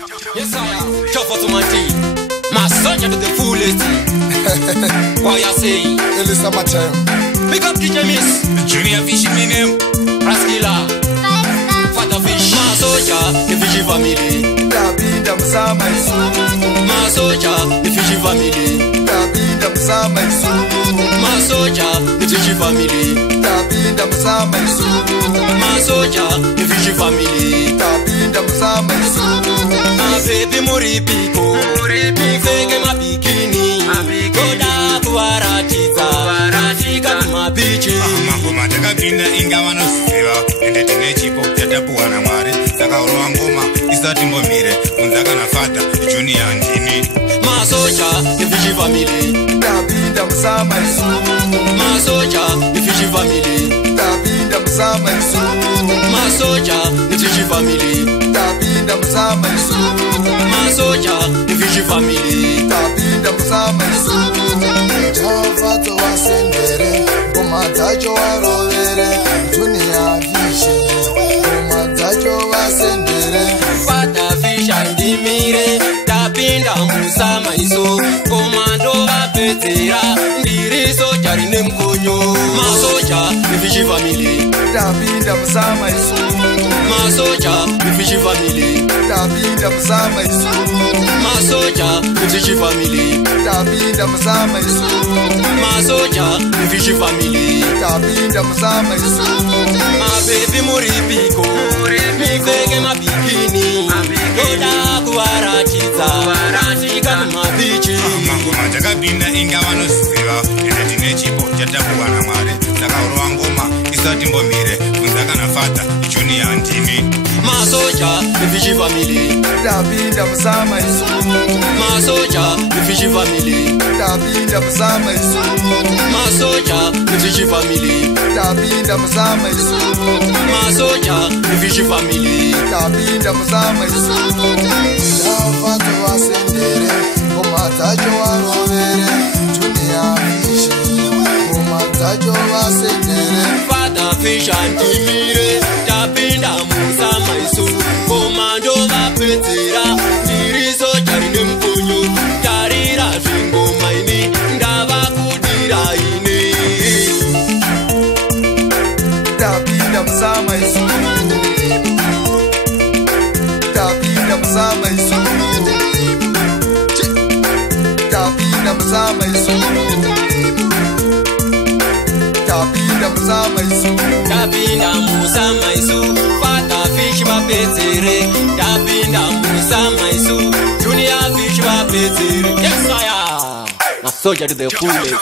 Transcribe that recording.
Yes, I am. Chop for my tea. My son, you do the fullest. Why you say? Elisa Matem. Pick up DJ Miss. Junior Fish in name. Raskila. Father Fish. My soldier, the Fishy family. Dabinda msama isu. My soldier, the Fishy family. Dabinda msama isu. My soldier, the Fishy family. Dabinda msama isu. My soldier, the Fishy family. Dabinda msama isu. My baby Muripiko. Mfeke mabikini. Koda kuwaratiza. Rafika mabichi. Mambo mataka binda inga wanosiva. Ende tine chipo tatapuwa na mwari. Saka uruwa ngoma isati mbomire. Unzaka na fata junior ndini. My soldier, the Fishy family. Dabinda msama isu. My soldier, the Fishy family. Dabinda msama isu. My soldier, the Fishy family. Dabinda msama isu. My soldier, the Fishy family. Dabinda msama isu. Java to wasendere. Komatacho warovere. Junior Fish. Komatacho wasendere. Father Fish and Dimire. Dabinda musama iso. Komando vapetera. Ndiri soldier in mkonyo. My soldier, the Fishy family. Dabinda msama isu. My soldier, the Fishy family. Dabinda msama isu. My soldier, the Fishy family. Dabinda msama isu. My soldier, the Fishy family. Dabinda msama isu. My baby Muripiko. Mifeke mabikini. Koda kuwaratiza. Rafika mabichi. Mambo mataka binda inga wanosiva. Ende tine chipo tatapuwa na mwari. Saka uruwa ngoma isati mbomire. Unzaka na fata junior ndini. My soldier, the Fishy family. Dabinda msama isu. My soldier, the Fishy family. Dabinda msama isu. My soldier, the Fishy family. Dabinda msama isu. My soldier, the Fishy family. Dabinda msama isu. Java to wasendere. Komatacho warovere. Junior Fish. Komatacho wasendere. Father Fish and Dimire. Dabinda musama iso. Komando vapetera. Ndiri soldier in mkonyo. Tarira shingo maini. Ndava kudira ine. Dabinda msama isu. Dabinda msama isu. Dabinda msama isu. Dabinda msama isu. Dabinda musama iso. Father Fish vapetere. Dabinda musama iso. Junior Fish vapetere. Yes, I am. My soldier to the fullest.